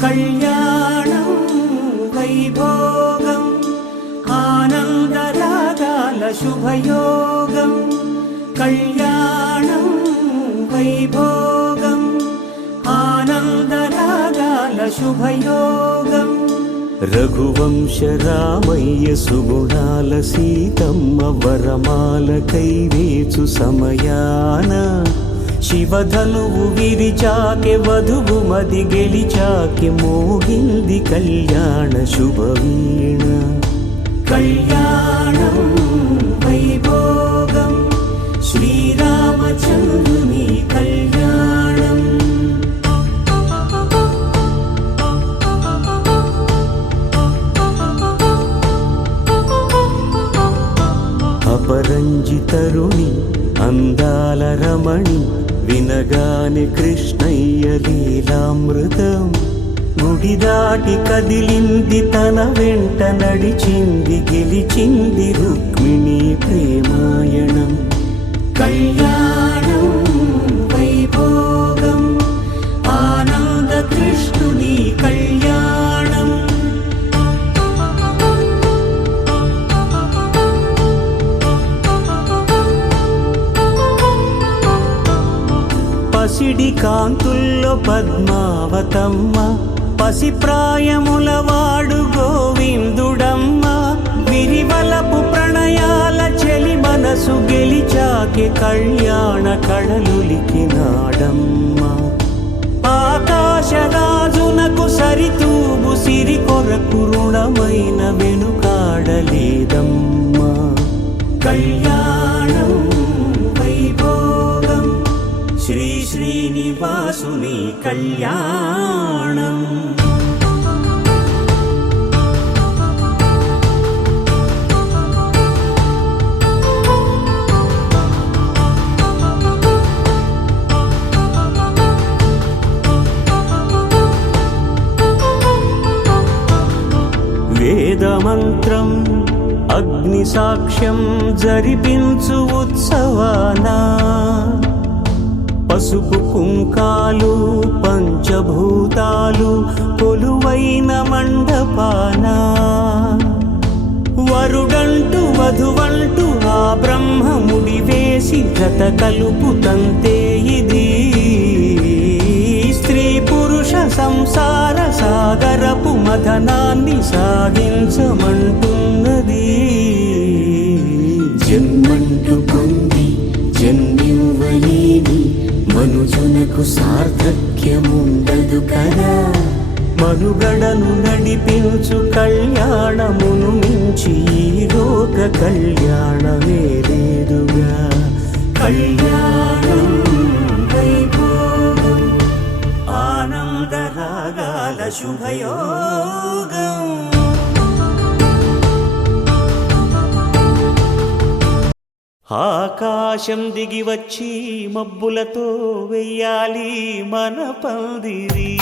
కళ్యాణం వైభోగం ఆనందరాగాల శుభయోగం కళ్యాణం వైభోగం ఆనందరాగాల శుభయోగం రఘువంశ రామయ్య సుగుణాల సీతమ్మ వరమాల కైవేచు సమయాన శివధనువు విరిచాకె వధువు మది గెలిచాకె మోగింది కళ్యాణ శుభవీణ కళ్యాణం వైభోగం శ్రీరామచంద్రుని కళ్యాణం అపరంజి తరుణి అందాల రమణి వినగానే కృష్ణయ్య లీలామృతం గుడి దాటి కదిలింది తన వెంట నడిచింది గెలిచింది రుక్మిణి ప్రేమాయణం కళ్యాణం వైభోగం ఆనంద కృష్ణుని కళ్యాణం పసిడి కాంతుల్లో పద్మావతమ్మ పసిప్రాయముల వాడు గోవిందుడమ్మ విరివలపు ప్రణయాల చెలి మనసు గెలిచాకే కళ్యాణ కళలులికినాడమ్మ ఆకాశరాజునకు సరితూబు సిరి కొరకు రుణమైన వెనుకాడలేదమ్మా కళ్యాణం వైభోగం శ్రీ శ్రీనివాసుని కళ్యాణం వేదమంత్రం అగ్ని సాక్ష్యం జరిపించు ఉత్సవానా పసుపు కుంకాలు పంచభూతాలు కొలువైన మండపాన వరుడంటూ వధువంటూ ఆ బ్రహ్మముడి వేసి జత కలుపుతంతే ఇది స్త్రీ పురుష సంసార సాగరపు మథనాన్ని సాగించమంటున్నది జన్మంటూ పొంది జన్మివ్వలేని మనుజునకు సార్థక్యముండదు కదా మనుగడను నడిపించు కళ్యాణమును మించి ఈ లోక కళ్యాణమే లేదుగా కళ్యాణం వైభోగం ఆనందరాగాల శుభయోగం ఆకాశం దిగి వచ్చి మబ్బులతో వెయ్యాలి మన పందిరి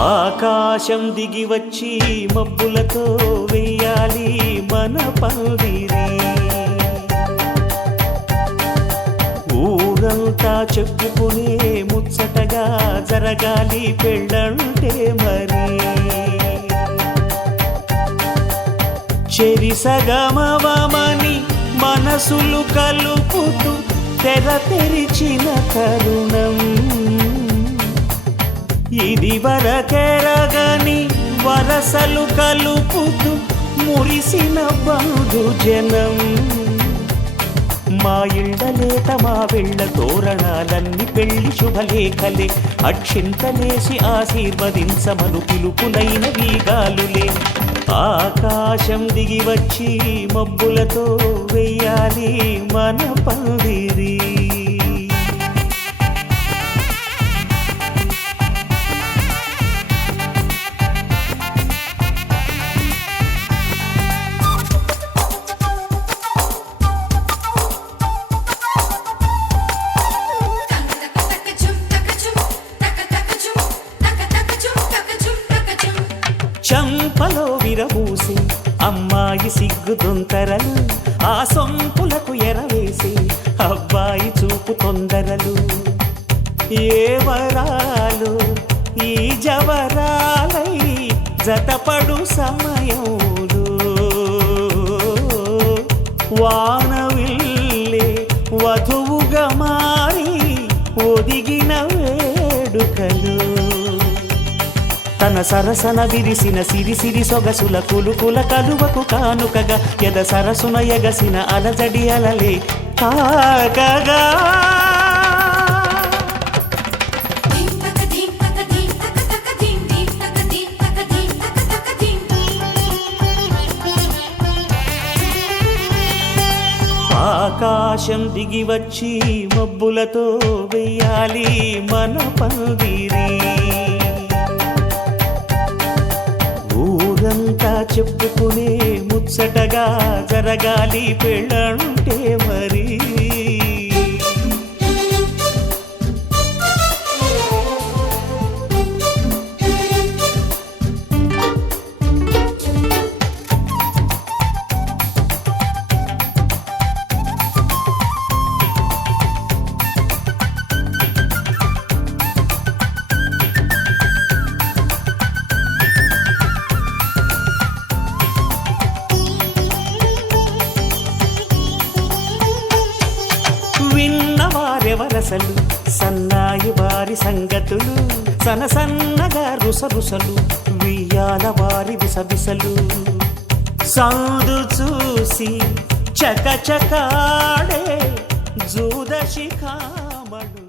ఆకాశం దిగి వచ్చి మబ్బులతో వెయ్యాలి మన పందిరి ఊరంతా చెప్పుకునే ముచ్చటగా జరగాలి పెళ్ళంటే మరి చెరిసగమవమని మనసులు కలుపుతూ తెర తెరిచిన తరుణం ఇది వరకెరగని వరసలు కలుపుతూ మురిసిన బంధుజనం మా ఇళ్ళలేత మా వెళ్ళ తోరణాలన్నీ పెళ్లి శుభలేఖలే అక్షింతలేసి ఆశీర్వదించమను పిలుపులైన వీగాలులే ఆకాశం దిగి వచ్చి మబ్బులతో వెయ్యాలి మన పందిరి సిగ్గుదొంతరలు ఆ సొంపులకు ఎరవేసి అబ్బాయి చూపు తొందరలు ఏ వరాలు ఈ జవరాలై జతపడు సమయంలో వానవిల్లే వధువుగా మారి ఒదిగిన వేడుకలు తన సరసన విరిసిన సిరిసిరి సొగసుల కులుకుల కలువకు కానుకగా ఎద సరసున ఎగసిన అలజడి అలలే తాకగా ఆకాశం దిగి వచ్చి మబ్బులతో వెయ్యాలి మన పందిరి ఊరంతా చెప్పుకునే ముచ్చటగా జరగాలి పెళ్ళంటే మరి విన్నవారెవరసలు సన్నాయి వారి సంగతులు సనసన్నగా రుసరుసలు వియ్యాల వారి విసవిసలు సౌదు చూసి చకచకాడే జూద శిఖామణులు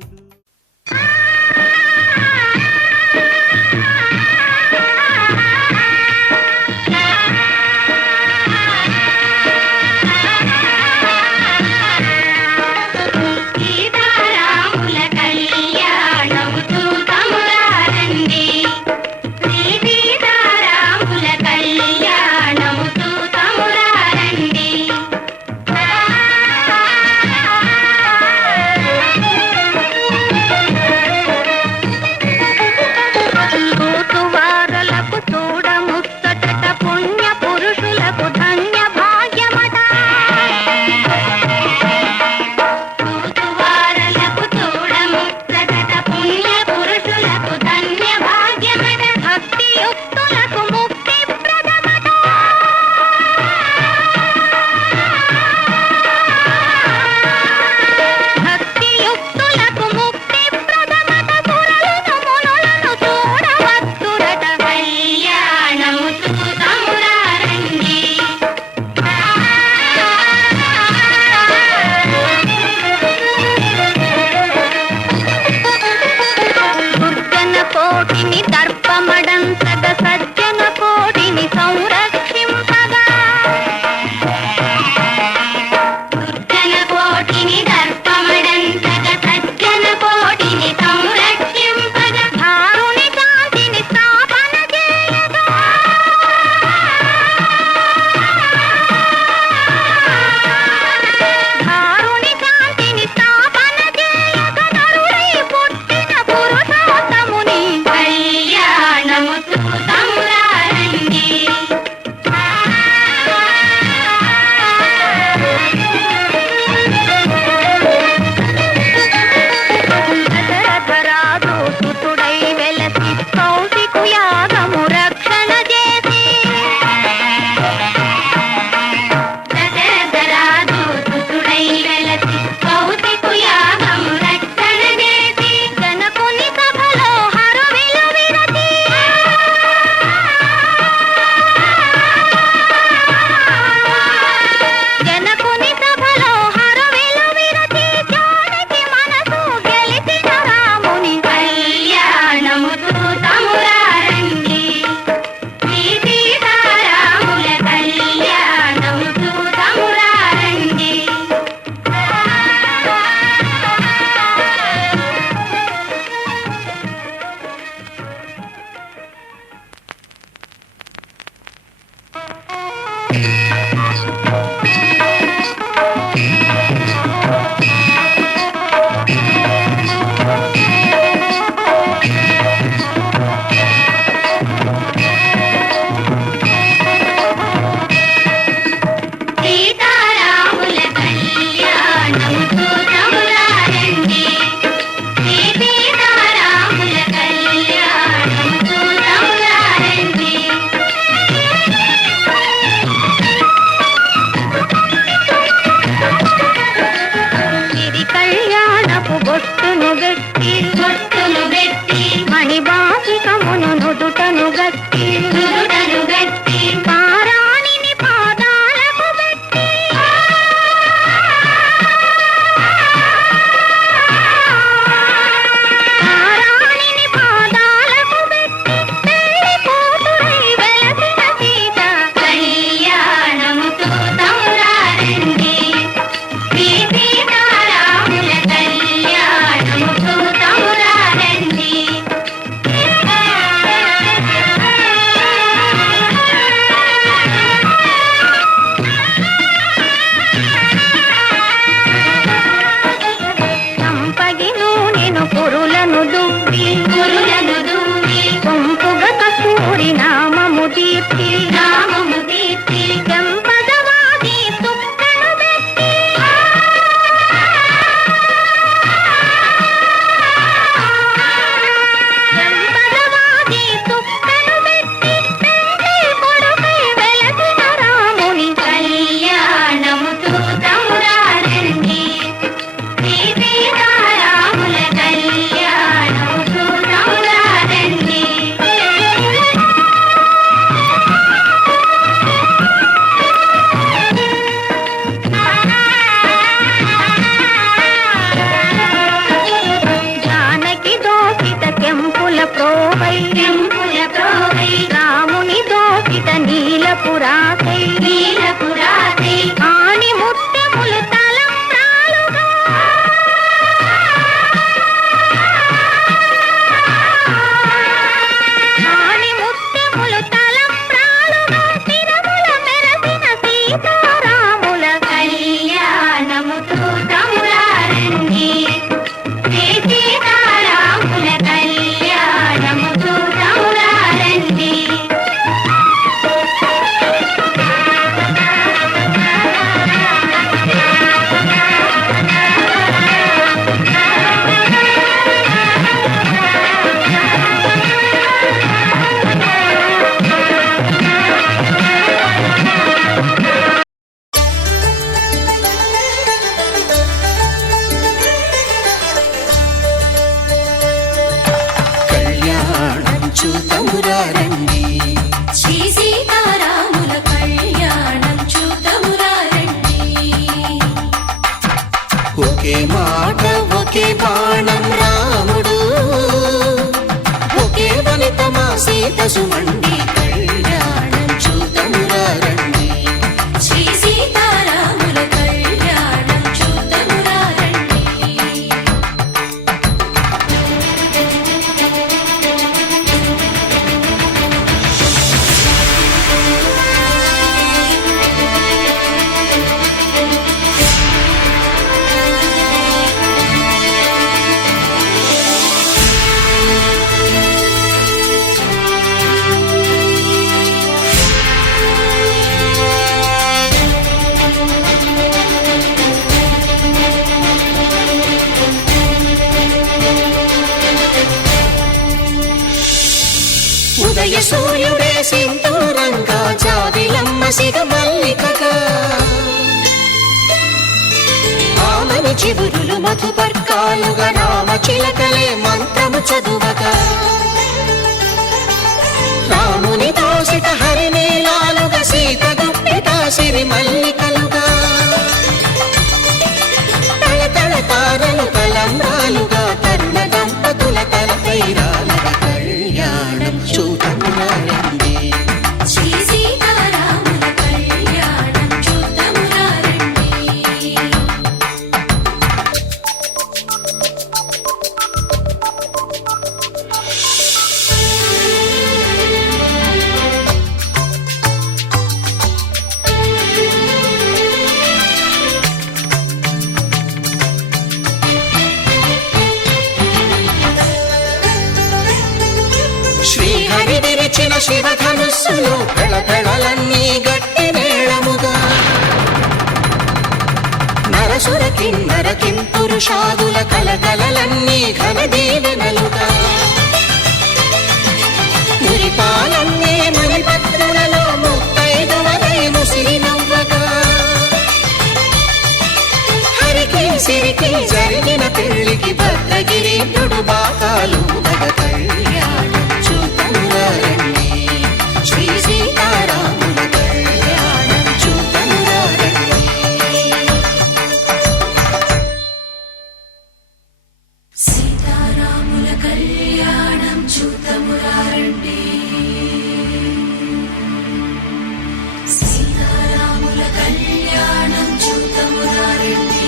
ఒకే మాట ఒకే బాణం రాముడు, ఒకే వనిత మా సీత సుమండి, కళ్యాణం చూతమురా రండి. శ్రీ సీతారాముల కళ్యాణం చూతమురా రండి. ఉదయ సూర్యుడే సింధూరంగా, జాబిలమ్మ సిగ మల్లికగా, ఆమని చిగురులు మధుపర్కాలుగా, రామ చిలకలే మంత్రము చదువగా, రాముని దోసిట హరినీలాలుగా, సీత గుప్పిట సిరి మల్లికలుగా, తళతళ తారలు తలంబ్రాలుగా, తరుణ దంపతుల తలపైరాలుగా, కళ్యాణం చూతమురా రండి. శ్రీ సీతారాముల కళ్యాణం చూతమురా రండి. శ్రీహరి విరిచిన శివధనుస్సులు, పెళపెళలన్నీ గట్టి మేళముగా, నరసుర కిన్నర కింపురుషాదుల కలకలలన్నీ ఘన దీవెనలుగా, మురిపాలన్నీ మణిపత్రులలో ముత్తైదువలై ముసిరి నవ్వగా, హరికి సిరికి జరిగిన పెళ్లికి భద్రగిరీంద్రుడు బాకాలు మగ, కళ్యాణం చూతమురా రండి. శ్రీ సీతారాముల కళ్యాణం చూతమురా రండి. సీతారాముల కళ్యాణం చూతమురా రండి. సీతారాముల కళ్యాణం చూతమురా రండి.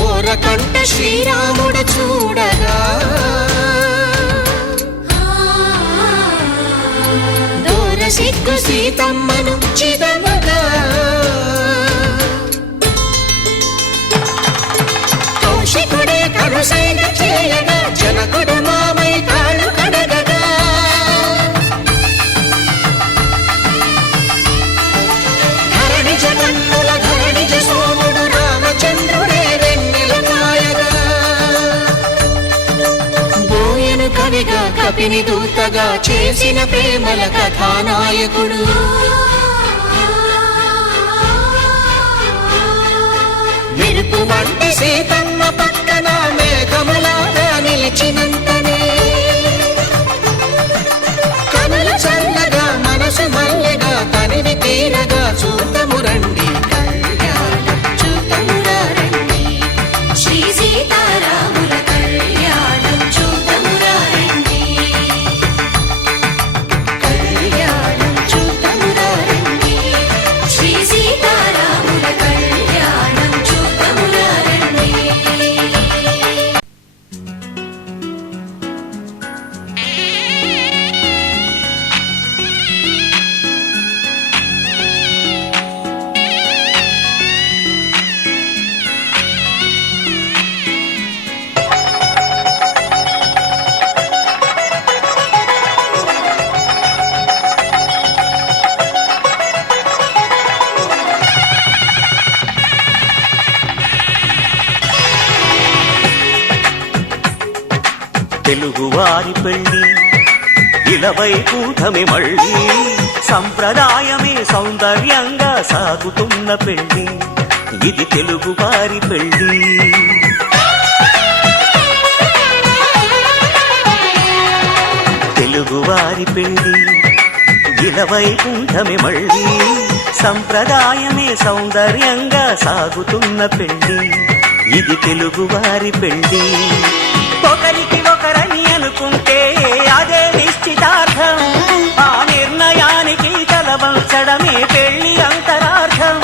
ఓరకంట శ్రీరాముడు చూడగా, దూర సిగ్గు సీతమ్మను చిదమగా, కౌశికుడే కరుసైన చేయగా, జనకుడు మామై కాళ్ళు కడగగా, ధరణి జగన్నుల ధరణిజ సోముడు రామచంద్రుడే వెన్నెల కాయగా, బోయను కవిగా కపిని దూతగా చేసిన ప్రేమల కథానాయకుడు, మెరుపు వంటి సీతమ్మ పక్కన మేఘములాగా నిలిచినంతనే, కనులు చల్లగా మనసు మల్లెగా తనివి తీరగా, చూతము రండి. కళ్యాణం చూతమురా రండి. శ్రీ సీతారాముల కళ్యాణం చూతమురా రండి. కళ్యాణం చూతమురా రండి. శ్రీ సీతారాముల కళ్యాణం చూతమురా రండి. తెలుగువారి పెళ్ళి ఇలవైకుంఠమే మళ్ళీ సంప్రదాయమే సౌందర్యంగా సాగుతున్న పెళ్ళి ఇది తెలుగువారి పెళ్ళి తెలుగువారి పెళ్ళి ఇలవైకుంఠమే మళ్ళీ సంప్రదాయమే సౌందర్యంగా సాగుతున్న పెళ్ళి ఇది తెలుగువారి పెళ్ళి ఒకరికి ఒకరని అనుకుంటే అదే నిశ్చితార్థం ఆ నిర్ణయానికి తలవంచడమే పెళ్లి అంతరార్థం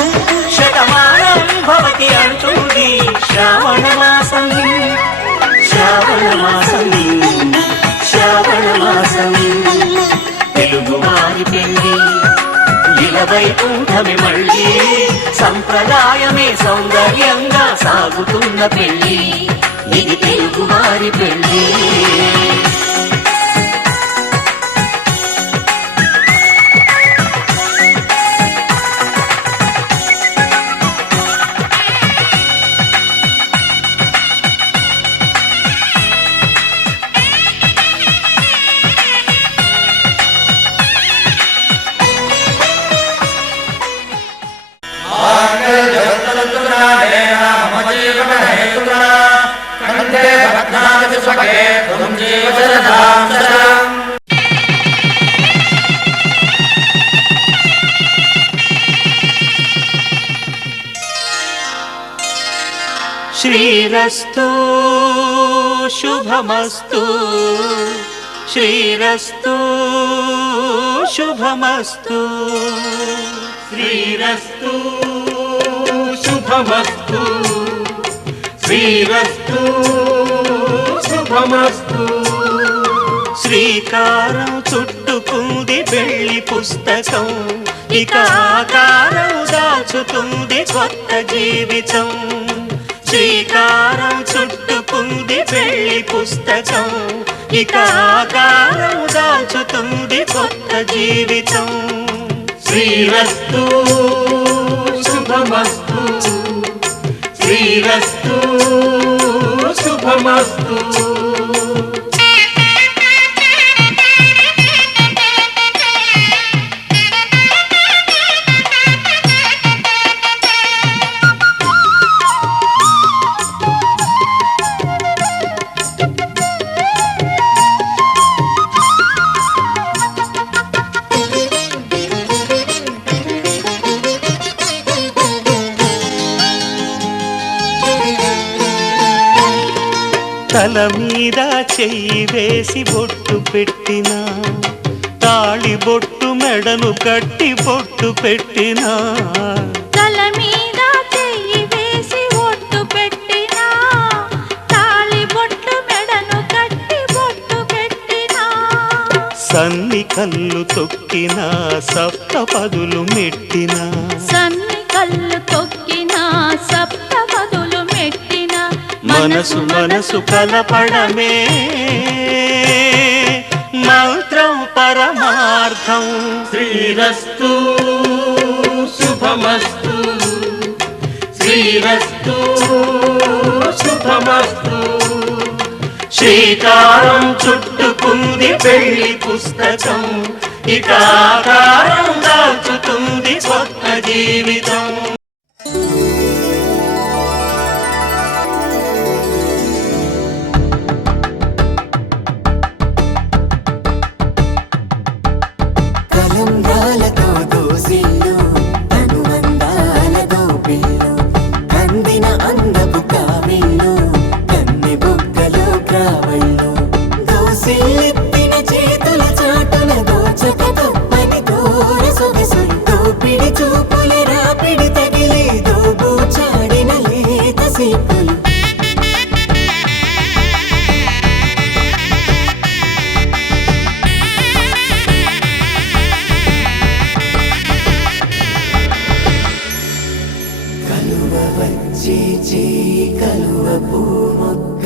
శతమానం భవతి అంటుంది శ్రావణ మాసం శ్రావణ మాసం శ్రావణ మాసం తెలుగువారి పెళ్లి ఇలవైకుంఠమే మళ్ళీ సంప్రదాయమే సౌందర్యంగా సాగుతున్న పెళ్లి ఇది తెలుగువారి పెళ్లి శ్రీరస్తు శుభమస్తు శ్రీరస్తు శుభమస్తు శ్రీరస్తు శుభమస్తు శ్రీరస్తు శుభమస్తు శ్రీకారం చుట్టుకుంది పెళ్లి పుస్తకం ఇక ఆకారం దాచుతుంది కొత్త జీవితం శ్రీకారం చుట్టుకుంది పెళ్లి పుస్తకం ఇక ఆకారం దాచుతుంది కొత్త జీవితం శ్రీరస్తు శుభమస్తు శ్రీరస్తు శుభమస్తు తల మీద చెయ్యి వేసి బొట్టు పెట్టినా తాళి బొట్టు మెడను కట్టి బొట్టు పెట్టినా తల మీద చెయ్యి వేసి బొట్టు పెట్టినా తాళి బొట్టు మెడను కట్టి బొట్టు పెట్టినా సన్ని కళ్ళు తొక్కినా సప్త పదులు మెట్టినా సన్ని కళ్ళు తొక్కినా సప్త పదులు మెట్టినా మనసు మనసు కలపడమే మంత్రం పరమార్థం శ్రీరస్తు శుభమస్తు శ్రీరస్తు శుభమస్తు శ్రీకారం చుట్టుకుంది పెళ్లి పుస్తకం ఇక ఆకారం దాచుతుంది కొత్త జీవితం తలంబ్రాలతో దోసిల్లు తనువందాలతో పిల్లు అందిన అందపు కావిళ్ళు కన్నె బొక్కలో క్రావళ్ళు దోసిల్లెత్తిన చేతుల చాటున దోచక తప్పని దూర సొగసులు దోపిడి చూపుల రాపిడి తగిలే దోబూచాడిన లేత సీపులు కలువ పూ మొక్క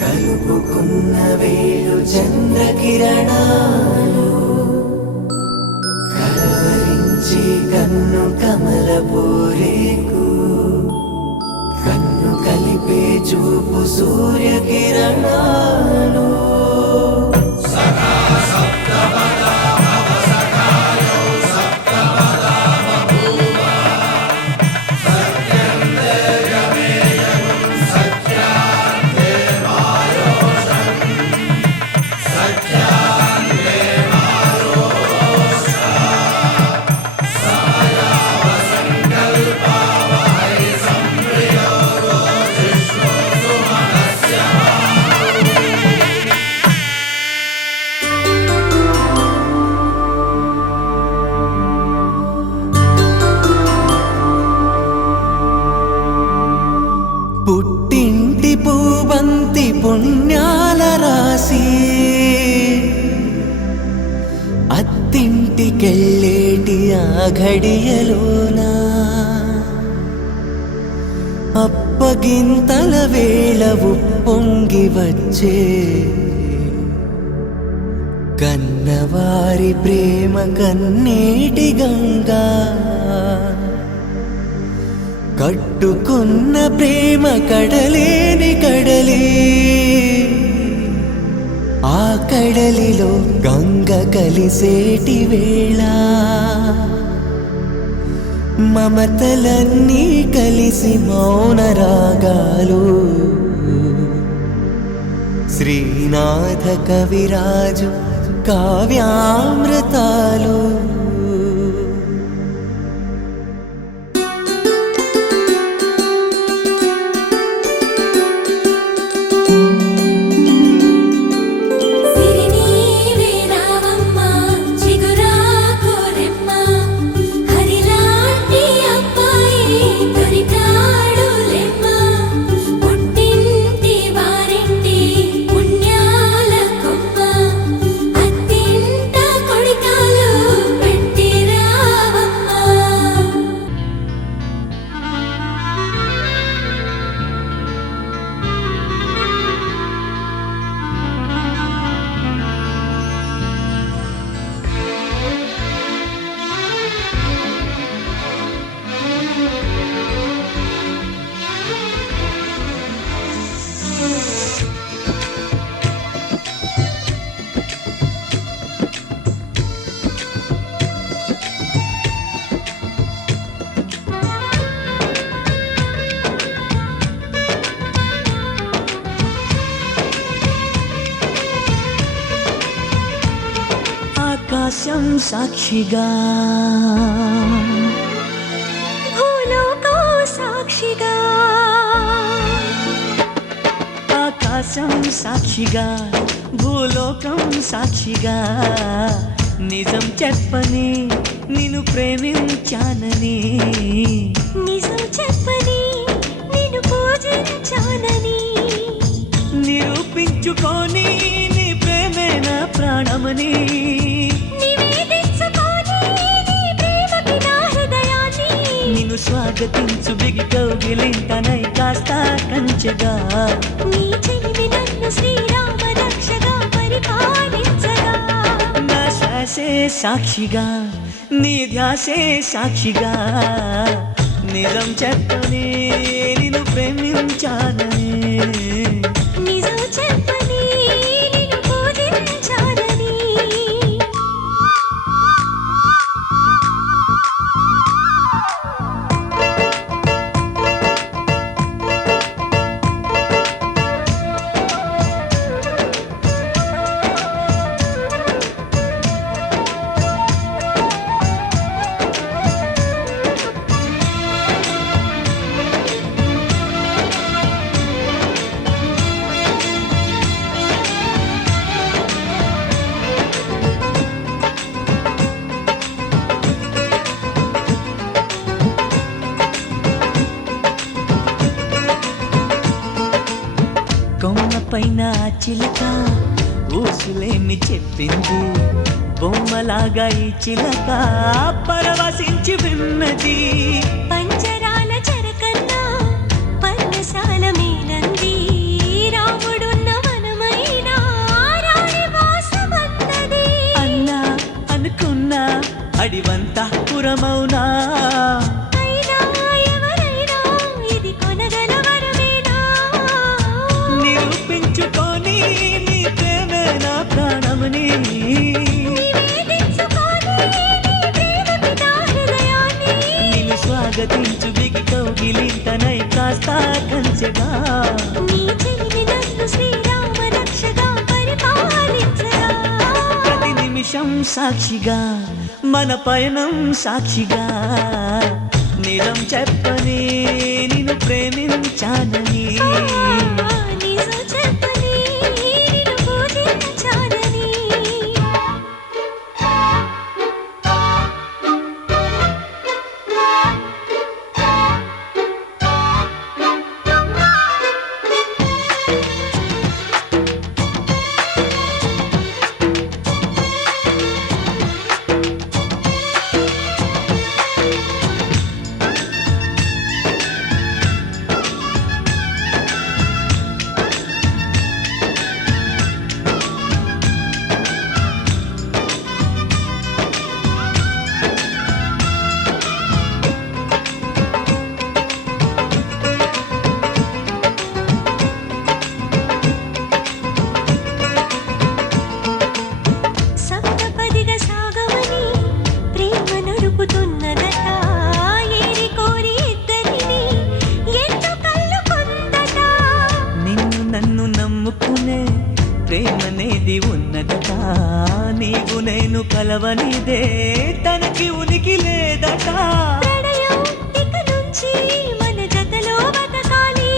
కలుపుకున్న వేళు చంద్రకిరణాలు కలవరించి కన్ను కమల పూరేకు కన్ను కలిపే చూపు చూపు సూర్యకిరణాలు పుట్టింటి పూబంతి పుణ్యాల రాసి అత్తింటికెళ్ళేటి ఆ ఘడియలోనా అప్పగింతల వేళ ఉప్పొంగి వచ్చే కన్నవారి ప్రేమ కన్నీటి గంగా కట్టుకున్న ప్రేమ కడలేని కడలి ఆ కడలిలో గంగ కలిసేటి వేళ మమతలన్నీ కలిసి మౌన రాగాలు శ్రీనాథ కవిరాజు కావ్యామృతాలు ఆకాశం సాక్షిగా భూలోకం సాక్షిగా ఆకాశం సాక్షిగా భూలోకం సాక్షిగా నిజం చెప్పని నిన్ను ప్రేమించానని నిజం చెప్పని నిన్ను పూజించానని నిరూపించుకొని నీ ప్రేమే నా ప్రాణమని నివేదించుకొని నీ ప్రేమకి నా హృదయాన్ని నిన్ను స్వాగతించు బిగి కౌగిలింతనై కాస్త కంచెగా నీ చెలిమి నన్ను శ్రీరామ రక్షగా పరిపాలించగా నా శ్వాసే సాక్షిగా నీ ధ్యాసే సాక్షిగా నిజం చెప్పని నిన్ను ప్రేమించానని నిజం చెప్పని నిన్ను పూజించానని పైన చిలక ఊసులేమి చెప్పింది బొమ్మలాగా ఈ చిలక పరవశించి విన్నది పంచరాల చరకన్నా పర్ణశాల మేనంది రాముడున్న వనమైన రాణి వాసమన్నది అన్నా అనుకున్నా అడివంతా పురమౌనా అయినా ఎవరైనా ఇది కొనగల వరమేనా పంచగా నీ చెలిమి నన్ను శ్రీరామ రక్షగా పరిపాలించగా ప్రతి నిమిషం సాక్షిగా మన పయనం సాక్షిగా నిజం చెప్పని నిన్ను ప్రేమించానని నిజం చెప్పని నిన్ను పూజించానని సప్తపదిగా సాగమని ప్రేమ నడుపుతున్నదట ఏరి కోరి ఇద్దరిని ఎన్నో కళ్ళు కొందట నిన్ను నన్ను నమ్ముకునే ప్రేమనేది ఉన్నదట నీవు నేను కలవనిదే తనకి ఉనికి లేదట ప్రణయం ఇక నుంచి మన జతలో బతకాలి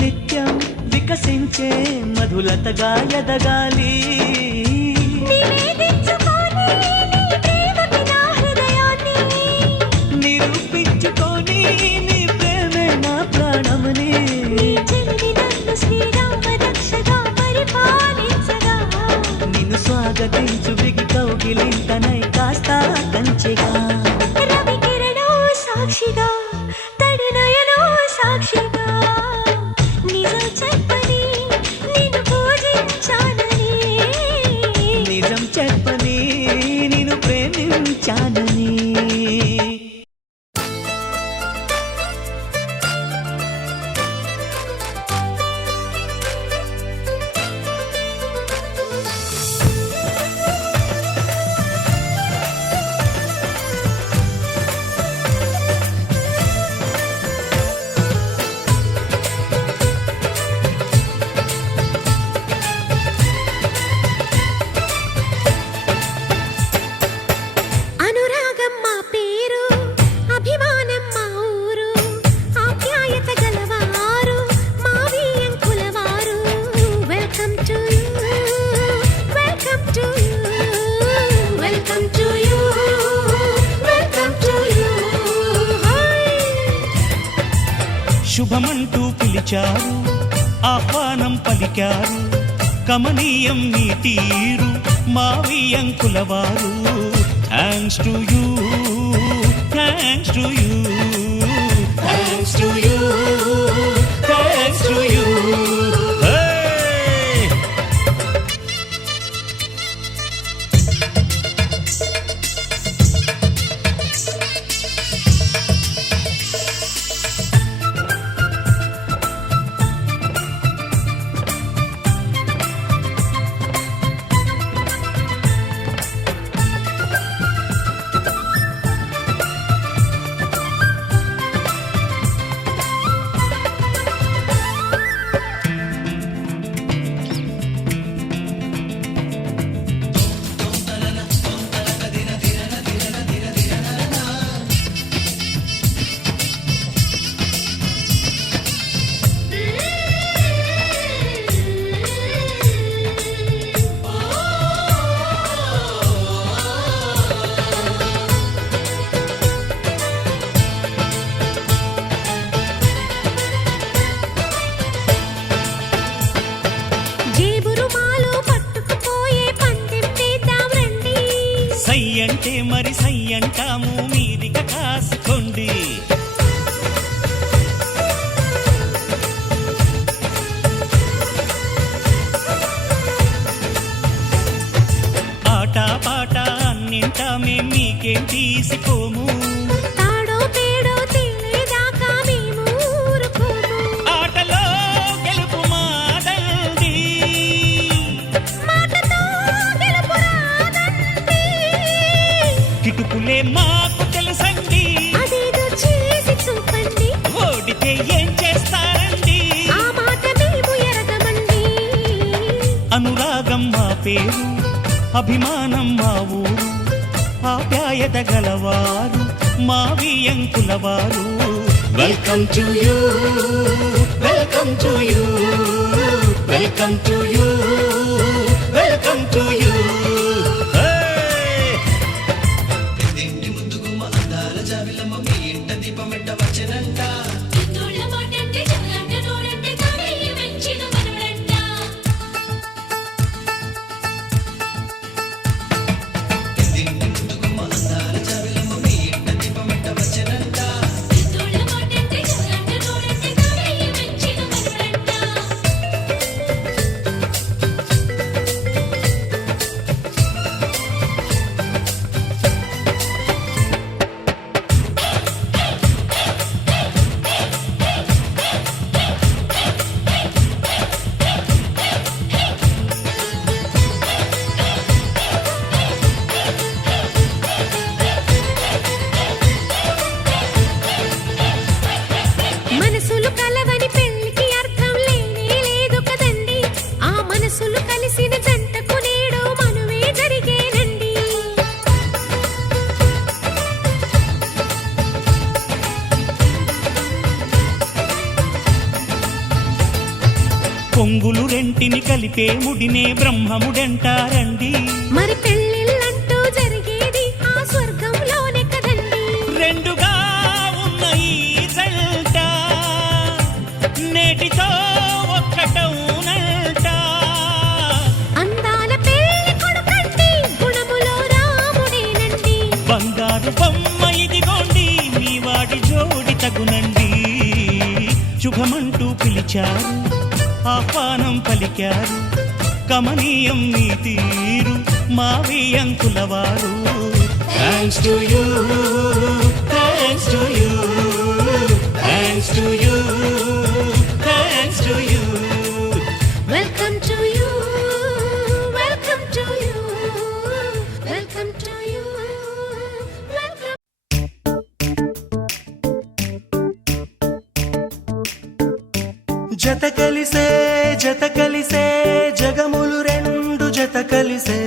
నిత్యం వికసించే మధులతగా ఎదగాలి నివేదించుకొని నీ ప్రేమకి నా హృదయాన్ని నిరూపించుకొని నీ ప్రేమే నా ప్రాణమని నీ చెలిమి నన్ను శ్రీరామ రక్షగా పరిపాలించగా నిన్ను స్వాగతించు బిగి కౌగిలింతనై కాస్త కంచెగా రవి కిరణో సాక్షిగా తడి నయనో సాక్షిగా నిజం చెప్పని నిన్ను పూజించానని నిజం చెప్పని నిన్ను ప్రేమించానని అనురాగం మా పేరు అభిమానం మా ఊరు ఆప్యాయత గలవారు మా వియ్యం కులవారు welcome to you welcome to you welcome to you welcome to you శుభమంటూ పిలిచారు ఆహ్వానం పలికారు కమనీయం నీ తీరు మావియంకులవారు thanks to you thanks to you thanks to you thanks to you అంటే మరి సై అంటాము మీదిక కాసుకోండి. ఆట పాట అన్నింటా మేం మీకేం తీసిపోము. తాడో పేడో తెలియదాకా మేము ఊరుకోము. ఆటలో గెలుపు మాదండి, మాటతో గెలుపు రాదండి. కిటుకులే మాకు తెలుసండి. పేరు అభిమానం మా ఊరు ఆప్యాయత గలవారు మా వియంకులవారు welcome to you welcome to you welcome to you welcome to you హిందువుల మాటంటే జగంట నోడంటే తాడయ్య వెంచిన మనవడంట హిందువుల మాటంటే జగంట నోడంటే తాడయ్య వెంచిన మనవడంట మనసులు కలవని పెళ్లికి అర్థం లేనే లేదు కదండి ఆ మనసులు కలిసిన జంటకు నేడు మనువే జరిగేనండి కొంగులు రెంటిని కలిపే ముడినే బ్రహ్మముడంటారండి మరి పెళ్ళిళ్ళంటూ జరిగేది ఆ స్వర్గంలోనే కదండి రెండుగా ఉన్న ఈ జంట నేటితో ఒక్కటౌనంట అందాల పెళ్లి కొడుకండి గుణములో రాముడేనండి బంగారు బొమ్మ ఇదిగోండి మీ వాడి జోడి తగునండి శుభమంటూ పిలిచారు ఆహ్వానం పలికారు కమనీయం మీ తీరు మా వియంకులవారు thanks to you thanks to you thanks to you thanks to you welcome to you welcome to you welcome to you welcome జత కలిసే జగములు రెండు జత కలిసే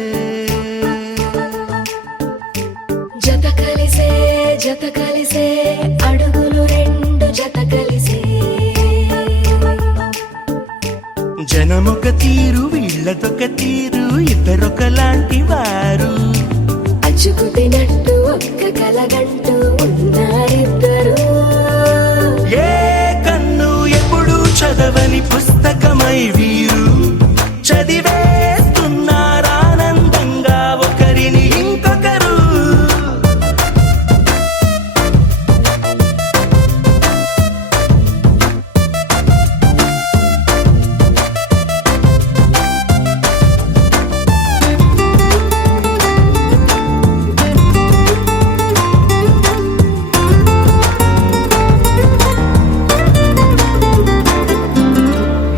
జత కలిసే అడుగులు రెండు జత కలిసే జనమొక తీరు వీళ్ళదొక తీరు ఇద్దరొకలాంటి వారు అచ్చుకుతినట్టు ఒక్క కలగంటూ ఉన్నారిద్దరు ఏ కన్ను ఎప్పుడు చదవని పుస్తకమై వీరు చదివేస్తున్నారానందంగా ఒకరిని ఇంకొకరు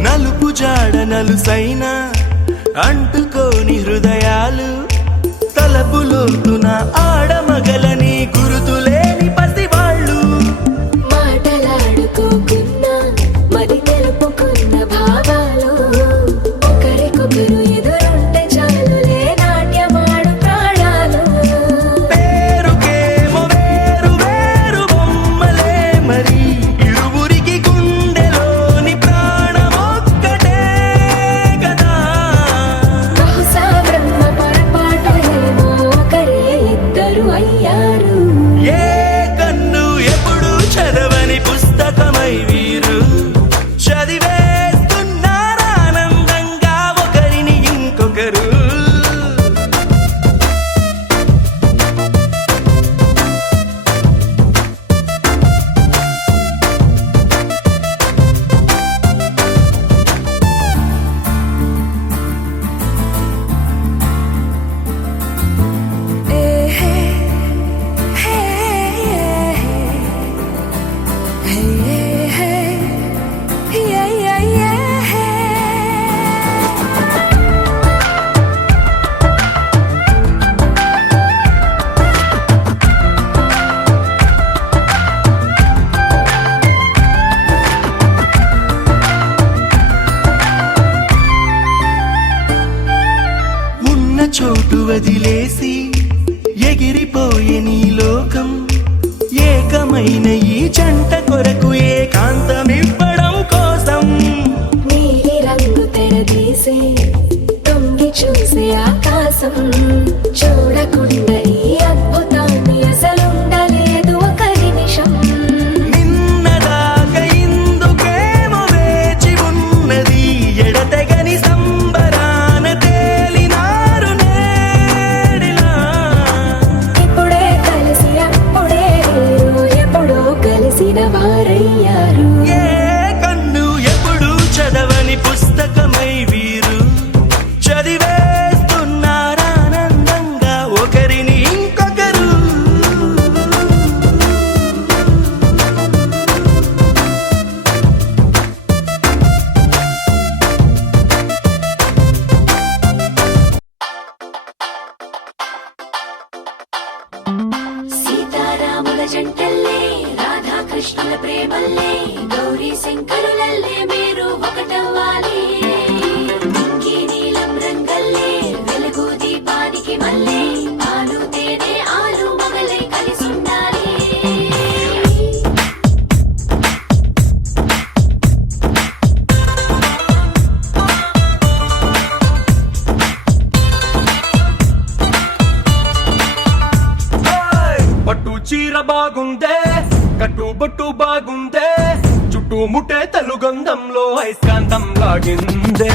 నలుపు జాడ నలుసైన అంటుకోని హృదయాలు తలపులోతున ఆడమగలని గురుతులేని పసివాళ్ళు మాటలాడుకోకున్నా మరి తెలుపుకున్న భావాలు ఒకరికొకరు ఎదురుంటే చాలులే నాట్యమాడు ప్రాణాలు పేరుకేమో వేరు వేరు బొమ్మలే మరి ఇరువురికి గుండెలోని ప్రాణమొక్కటే కదా బహుశా బ్రహ్మ పొరపాటు ఏమో ఒకరే ఇద్దరు అయ్యారు ఏ వదిలేసి ఎగిరిపోయే నీ లోకం ఏకమైన ఈ జంట కొరకు ఏకాంతమివ్వడం కోసం నీలి రంగు తెరదీసే తొంగి చూసే ఆకాశం చూడకుండా ఈ అద్భుతాన్ని అసలుండలేదు ఒక నిమిషం నిన్నదాకా ఇందుకేమో వేచి ఉన్నది ఎడతెగని సంబరాన తేలినారు నేడిలా ఇప్పుడే కలిసి అప్పుడే వేరు ఎప్పుడో కలిసిన వారయ్యారు ఏ కన్ను ఎప్పుడు చదవని పుస్తకమై వీరు చదివేస్తున్నారానందంగా ఒకరిని ఇంకొకరు సీతారాముల జంటల్లే రాధాకృష్ణుల ప్రేమల్లే గౌరీ శంకరులల్లే మీరు ఒకటవ్వాలి ఇంకీ నీలం రంగల్లే వెలుగు దీపానికి మల్లే పాలు తేనె ఆలు మగలై కలిసుండాలి పట్టు చీర బాగుందే కట్టు బొట్టు బాగుందే చుట్టూ ముట్టే తలుగంధంలో అయస్కాంతం లాగిందే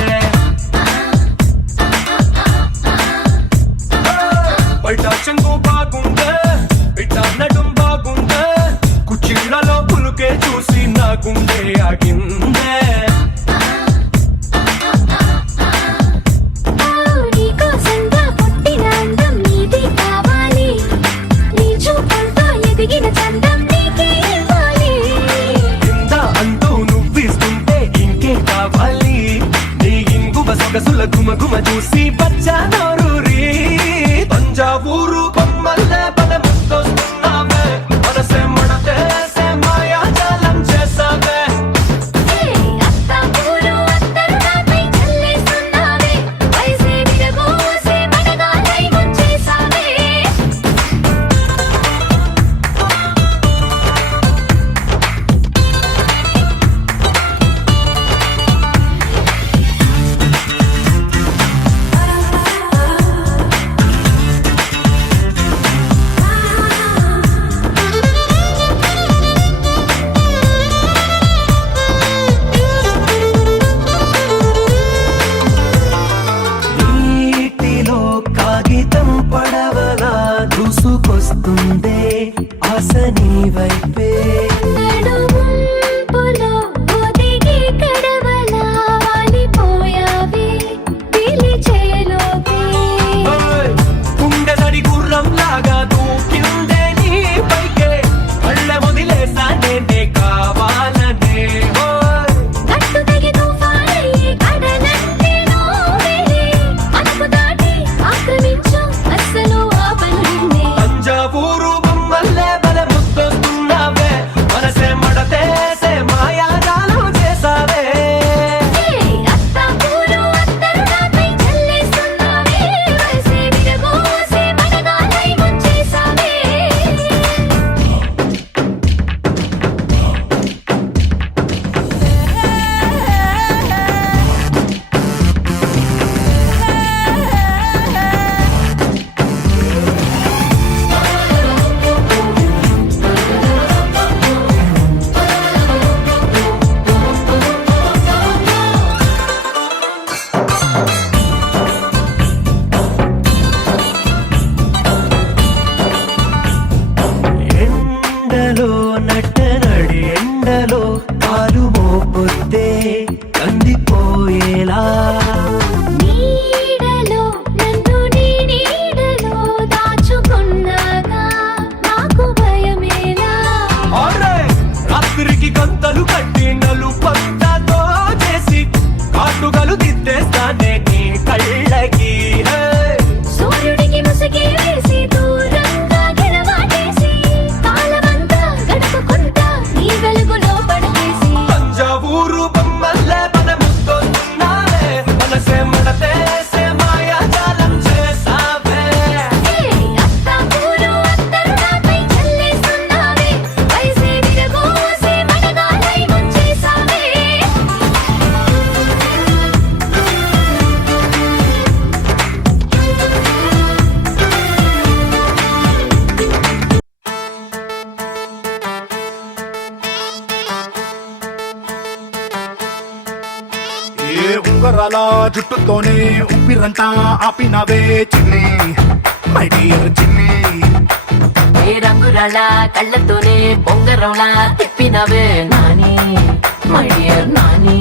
బయట చెంగు బాగుందే బిడ్డ నడుం బాగుందే కుర్చీలలో పులుకే చూసి నా గుండె ఆగిందే నీకోసంగా పుట్టిన అందం నీది కావాలి నీ చూపులతో ఎదిగిన చందం నీకే ఇవ్వాలి కింద అంటూ నువ్విస్తుంటే ఇంకే కావాలి నీ ఇంగువ సొగసుల గుమగుమ చూసి బచ్చా నోరూరి తంజావూరు బొమ్మల్లే బలముస్తొస్తున్నావే మనసే మడతేసే మాయాజాలం చేసావే అత్తాపూరు అత్తరు నాపై చల్లేస్తున్నావే వయసే విరబోసే మడగాలై ముంచేసావే ఏ ఉంగరాల జుట్టుతోనే ఉప్పిరంతా ఆపినవే చిన్ని మై డియర్ చిన్ని ఏ రంగురాళ్ళ కళ్ళతోనే బొంగరంలా తిప్పినవే నాని మై డియర్ నాని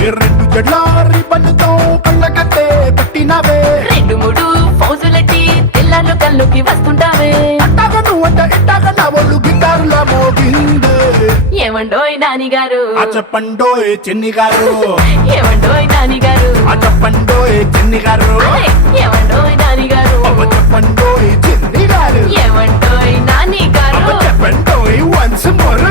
ఏ రెండు జడ్ల రిబ్బన్తో కళ్ళ కట్టే పెట్టినవే 2-3 ఫౌజులెట్టి తెల్లారు కళ్ళుకి వస్తుంటావే అట్టాగా నువ్వంట ఇట్టాగా నా ఒళ్ళు గిటారులా మోగిందే ఏమండోయ్ నాని గారు ఆ చెప్పండోయ్ చిన్ని గారు ఏమండోయ్ నాని గారు ఆ చెప్పండోయ్ చిన్ని గారు ఏమండోయ్ నాని గారు అవ్వ చెప్పండోయ్ చిన్ని గారు ఏమండోయ్ నాని గారు అవ్వ చెప్పండోయ్ వన్స్ మోర్